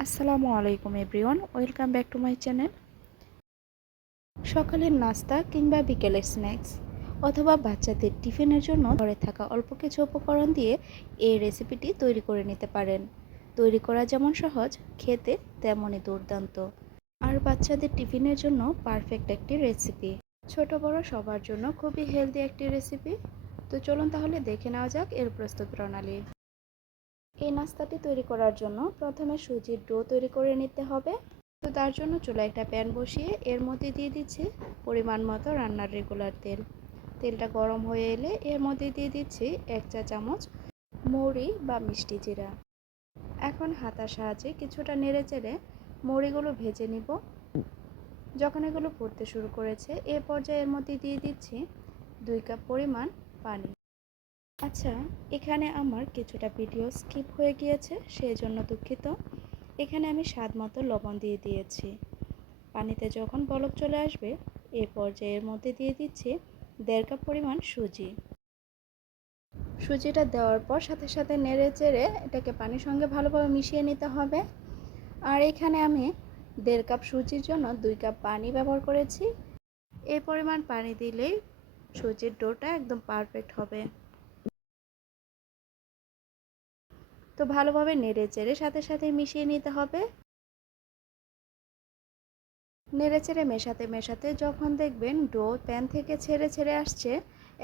আসসালামু আলাইকুম everyone, welcome back to my channel. সকালের নাস্তা কিংবা বিকেলের স্ন্যাক্স অথবা বাচ্চাদের টিফিনের জন্য ঘরে থাকা অল্প কিছু উপকরণ দিয়ে এই রেসিপিটি তৈরি করে নিতে পারেন। তৈরি করা যেমন সহজ, খেতে তেমনই দুর্দান্ত। আর বাচ্চাদের টিফিনের জন্য পারফেক্ট একটি রেসিপি। ছোট বড় সবার জন্য খুবই হেলদি একটি রেসিপি। তো চলুন তাহলে দেখে নেওয়া যাক এর প্রস্তুত প্রণালী। এই নাস্তাটি তৈরি করার জন্য প্রথমে সুজির ডো তৈরি করে নিতে হবে। তো তার জন্য চুলা একটা প্যান বসিয়ে এর মধ্যে দিয়ে দিচ্ছি পরিমাণ মতো রান্নার রেগুলার তেল। তেলটা গরম হয়ে এলে এর মধ্যে দিয়ে দিচ্ছি এক চা চামচ মৌরি বা মিষ্টি জিরা। এখন হাতার সাহায্যে কিছুটা নেড়ে চেড়ে মৌরিগুলো ভেজে নিব। যখন এগুলো ফুটতে শুরু করেছে, এ পর্যায়ে এর মধ্যে দিয়ে দিচ্ছি দুই কাপ পরিমাণ পানি। আচ্ছা এখানে আমার কিছুটা ভিডিও স্কিপ হয়ে গিয়েছে সেই জন্য দুঃখিত। এখানে আমি স্বাদ মতো লবণ দিয়ে দিয়েছি। পানিতে যখন বলক চলে আসবে, এ পর্যায়ের মধ্যে দিয়ে দিচ্ছি দেড় কাপ পরিমাণ সুজি। সুজিটা দেওয়ার পর সাথে সাথে নেড়ে চেড়ে এটাকে পানির সঙ্গে ভালোভাবে মিশিয়ে নিতে হবে। আর এখানে আমি দেড় কাপ সুজির জন্য দুই কাপ পানি ব্যবহার করেছি। এই পরিমাণ পানি দিলেই সুজির ডোটা একদম পারফেক্ট হবে। তো ভালোভাবে নেড়ে চেড়ে সাথে সাথে মিশিয়ে নিতে হবে। নেড়ে চেড়ে মেশাতে মেশাতে যখন দেখবেন ডো প্যান থেকে ছেড়ে ছেড়ে আসছে,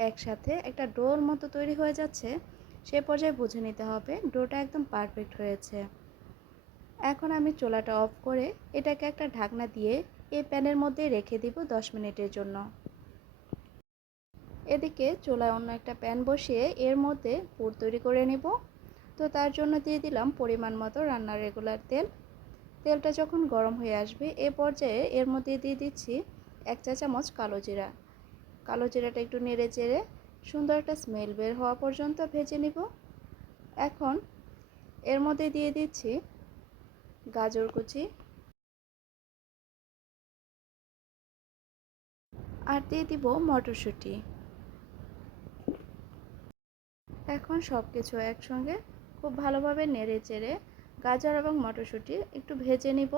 একসাথে একটা ডোর মতো তৈরি হয়ে যাচ্ছে, সে পর্যায়ে বুঝে নিতে হবে ডোটা একদম পারফেক্ট হয়েছে। এখন আমি চোলাটা অফ করে এটাকে একটা ঢাকনা দিয়ে এই প্যানের মধ্যে রেখে দিব দশ মিনিটের জন্য। এদিকে চোলায় অন্য একটা প্যান বসিয়ে এর মধ্যে পুর তৈরি করে নেব। তো তার জন্য দিয়ে দিলাম পরিমাণ মতো রান্নার রেগুলার তেল। তেলটা যখন গরম হয়ে আসবে, এ পর্যায়ে এর মধ্যে দিয়ে দিচ্ছি এক চা চামচ কালো জিরা। কালো জিরাটা একটু নেড়ে চেড়ে সুন্দর একটা স্মেল বের হওয়া পর্যন্ত ভেজে নিব। এখন এর মধ্যে দিয়ে দিচ্ছি গাজর কুচি। আর দিয়ে দিব মটরশুঁটি। এখন সব কিছু একসঙ্গে খুব ভালোভাবে নেড়ে চেড়ে গাজর এবং মটরশুঁটি একটু ভেজে নিব।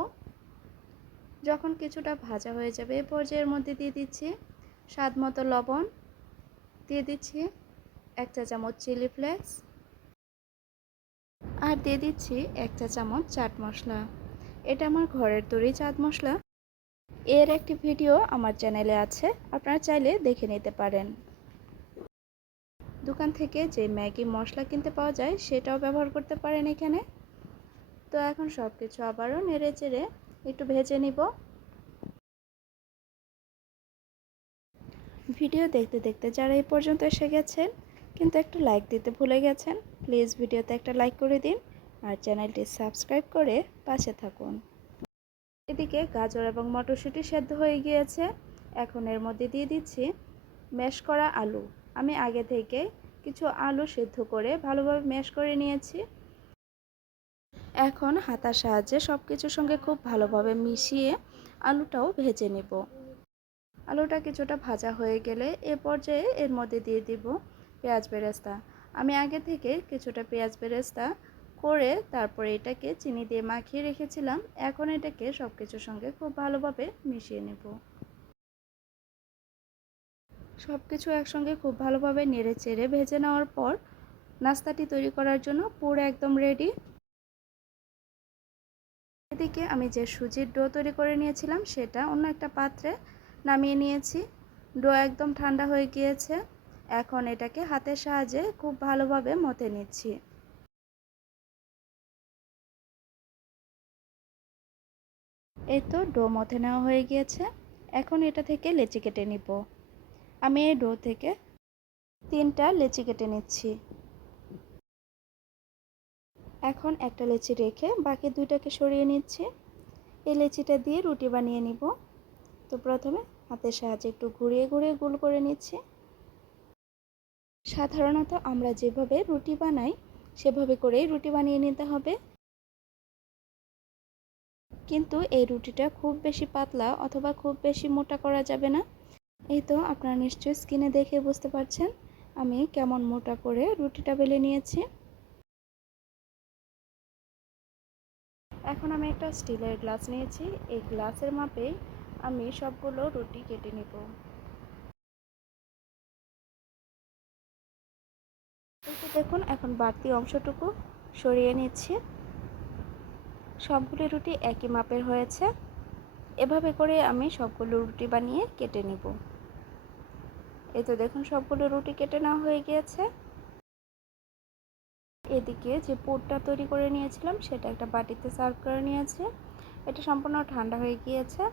যখন কিছুটা ভাজা হয়ে যাবে এ পর্যায়ের মধ্যে দিয়ে দিচ্ছি স্বাদ মতো লবণ। দিয়ে দিচ্ছি এক চা চামচ চিলি ফ্লেক্স। আর দিয়ে দিচ্ছি এক চা চামচ চাট মশলা। এটা আমার ঘরের তৈরি চাট মশলা। এর একটি ভিডিও আমার চ্যানেলে আছে, আপনারা চাইলে দেখে নিতে পারেন। দোকান থেকে যে ম্যাগি মশলা কিনতে পাওয়া যায় সেটাও ব্যবহার করতে পারেন এখানে। তো এখন সব কিছু আবারও নেড়ে চেড়ে একটু ভেজে নিব। ভিডিও দেখতে দেখতে যারা এই পর্যন্ত এসে গেছেন, কিন্তু একটা লাইক দিতে ভুলে গেছেন প্লিজ ভিডিওতে একটা লাইক করে দিন আর চ্যানেলটি সাবস্ক্রাইব করে পাশে থাকুন। এদিকে গাজর এবং মটরশুঁটি সেদ্ধ হয়ে গিয়েছে। এখন এর মধ্যে দিয়ে দিচ্ছি ম্যাশ করা আলু। আমি আগে থেকে কিছু আলু সেদ্ধ করে ভালোভাবে ম্যাশ করে নিয়েছি। এখন হাতার সাহায্যে সব কিছুর সঙ্গে খুব ভালোভাবে মিশিয়ে আলুটাও ভেজে নেব। আলুটা কিছুটা ভাজা হয়ে গেলে এ পর্যায়ে এর মধ্যে দিয়ে দিব পেঁয়াজ বেরেস্তা। আমি আগে থেকে কিছুটা পেঁয়াজ বেরেস্তা করে তারপরে এটাকে চিনি দিয়ে মাখিয়ে রেখেছিলাম। এখন এটাকে সব কিছুর সঙ্গে খুব ভালোভাবে মিশিয়ে নেব। সব কিছু একসঙ্গে খুব ভালোভাবে নেড়ে চেড়ে ভেজে নেওয়ার পর নাস্তাটি তৈরি করার জন্য পুরো একদম রেডি এদিকে আমি যে সুজির ডো তৈরি করে নিয়েছিলাম সেটা অন্য একটা পাত্রে নামিয়ে নিয়েছি। ডো একদম ঠান্ডা হয়ে গিয়েছে। এখন এটাকে হাতের সাহায্যে খুব ভালোভাবে মতে নিচ্ছি। এই তো ডো মথে নেওয়া হয়ে গিয়েছে। এখন এটা থেকে লেচি কেটে নিব। আমি এই ডো থেকে তিনটা লেচি কেটে নিচ্ছি। এখন একটা লেচি রেখে বাকি দুইটাকে সরিয়ে নিচ্ছি। এই লেচিটা দিয়ে রুটি বানিয়ে নিব। তো প্রথমে হাতের সাহায্যে একটু ঘুরিয়ে ঘুরিয়ে গোল করে নিচ্ছি। সাধারণত আমরা যেভাবে রুটি বানাই, সেভাবে করেই রুটি বানিয়ে নিতে হবে। কিন্তু এই রুটিটা খুব বেশি পাতলা অথবা খুব বেশি মোটা করা যাবে না। এই তো আপনারা নিশ্চয়ই স্কিনে দেখে বুঝতে পারছেন আমি কেমন মোটা করে রুটিটা বেলে নিয়েছি। এখন আমি একটা স্টিলের গ্লাস নিয়েছি। এই গ্লাসের মাপেই আমি সবগুলো রুটি কেটে নেব। দেখুন, এখন বাড়তি অংশটুকু সরিয়ে নিচ্ছি। সবগুলো রুটি একই মাপের হয়েছে। এভাবে করে আমি সবগুলো রুটি বানিয়ে কেটে নিব। এই তো দেখুন, সবগুলো রুটি কেটে নেওয়া হয়ে গিয়েছে। এদিকে যে পুরটা তৈরি করে নিয়েছিলাম, সেটা একটা বাটিতে সার্ভ করে নিয়েছি। এটা সম্পূর্ণ ঠান্ডা হয়ে গিয়েছে।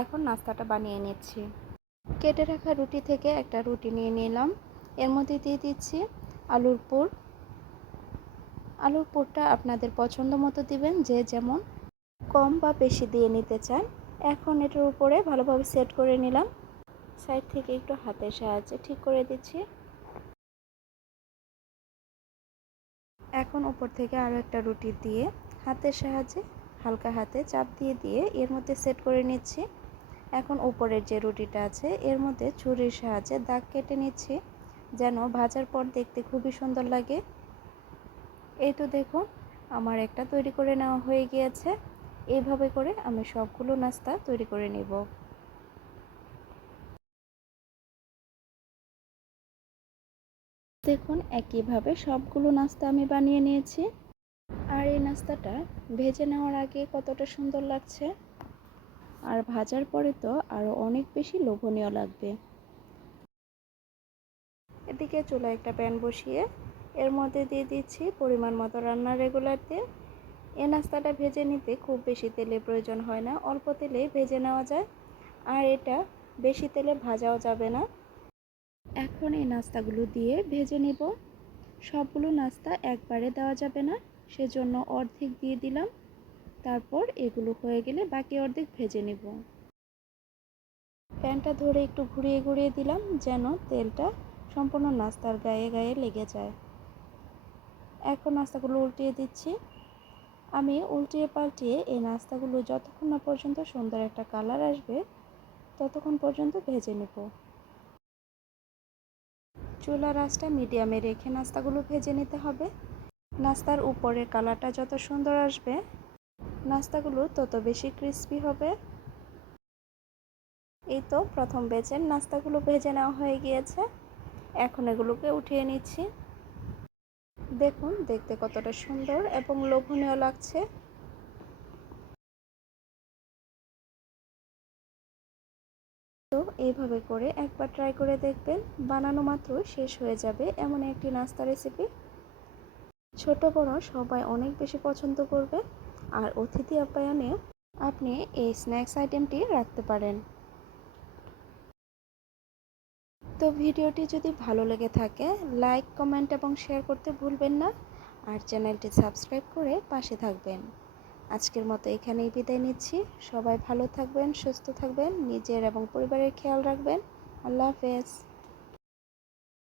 এখন নাস্তাটা বানিয়ে নিচ্ছি। কেটে রাখা রুটি থেকে একটা রুটি নিয়ে নিলাম। এর মধ্যে দিয়ে দিচ্ছি আলুর পুর। আলুর পুরটা আপনাদের পছন্দ মতো দিবেন, যে যেমন কম বা বেশি দিয়ে নিতে চান। এখন এটার উপরে ভালোভাবে সেট করে নিলাম। সাইড থেকে একটু হাতের সাহায্যে ঠিক করে দিচ্ছি। এখন উপর থেকে আরও একটা রুটি দিয়ে হাতের সাহায্যে হালকা হাতে চাপ দিয়ে দিয়ে এর মধ্যে সেট করে নিচ্ছি। এখন উপরের যে রুটিটা আছে, এর মধ্যে ছুরির সাহায্যে দাগ কেটে নিচ্ছি, যেন ভাজার পর দেখতে খুবই সুন্দর লাগে। এই তো দেখুন, আমার একটা তৈরি করে নেওয়া হয়ে গিয়েছে। এইভাবে করে আমি সবগুলো নাস্তা তৈরি করে নেব। দেখুন, একইভাবে সবগুলো নাস্তা আমি বানিয়ে নিয়েছি। আর এই নাস্তাটা ভেজে নেওয়ার আগে কতটা সুন্দর লাগছে। আর ভাজার পরে তো আরও অনেক বেশি লোভনীয় লাগবে। এদিকে চুলা একটা প্যান বসিয়ে এর মধ্যে দিয়ে দিচ্ছি পরিমাণ মতো রান্নার রেগুলার তেল। এই নাস্তাটা ভেজে নিতে খুব বেশি তেলের প্রয়োজন হয় না, অল্প তেলেই ভেজে নেওয়া যায়। আর এটা বেশি তেলে ভাজাও যাবে না। এখন এই নাস্তাগুলো দিয়ে ভেজে নেব। সবগুলো নাস্তা একবারে দেওয়া যাবে না, সেজন্য অর্ধেক দিয়ে দিলাম। তারপর এগুলো হয়ে গেলে বাকি অর্ধেক ভেজে নেব। প্যানটা ধরে একটু ঘুরিয়ে ঘুরিয়ে দিলাম, যেন তেলটা সম্পূর্ণ নাস্তার গায়ে গায়ে লেগে যায়। এখন নাস্তাগুলো উল্টিয়ে দিচ্ছি। আমি উল্টিয়ে পাল্টিয়ে এই নাস্তাগুলো যতক্ষণ না পর্যন্ত সুন্দর একটা কালার আসবে, ততক্ষণ পর্যন্ত ভেজে নেব। চুলার আঁচটা মিডিয়ামে রেখে নাস্তাগুলো ভেজে নিতে হবে। নাস্তার উপরের কালারটা যত সুন্দর আসবে, নাস্তাগুলো তত বেশি ক্রিস্পি হবে। এই তো প্রথম বেচের নাস্তাগুলো ভেজে নেওয়া হয়ে গিয়েছে। এখন এগুলোকে উঠিয়ে নিচ্ছি। দেখুন, দেখতে কতটা সুন্দর এবং লোভনীয় লাগছে। এইভাবে করে একবার ট্রাই করে দেখবেন। বানানো মাত্র শেষ হয়ে যাবে এমন একটি নাস্তা রেসিপি ছোট বড় সবাই অনেক বেশি পছন্দ করবে। আর অতিথি আপ্যায়নে আপনি এই স্ন্যাক্স আইটেমটি রাখতে পারেন। তো ভিডিওটি যদি ভালো লেগে থাকে লাইক কমেন্ট এবং শেয়ার করতে ভুলবেন না। আর চ্যানেলটি সাবস্ক্রাইব করে পাশে থাকবেন। আজকের মতো এখানেই বিদায় নিচ্ছি। সবাই ভালো থাকবেন, সুস্থ থাকবেন, নিজের এবং পরিবারের খেয়াল রাখবেন। আল্লাহ হাফেজ।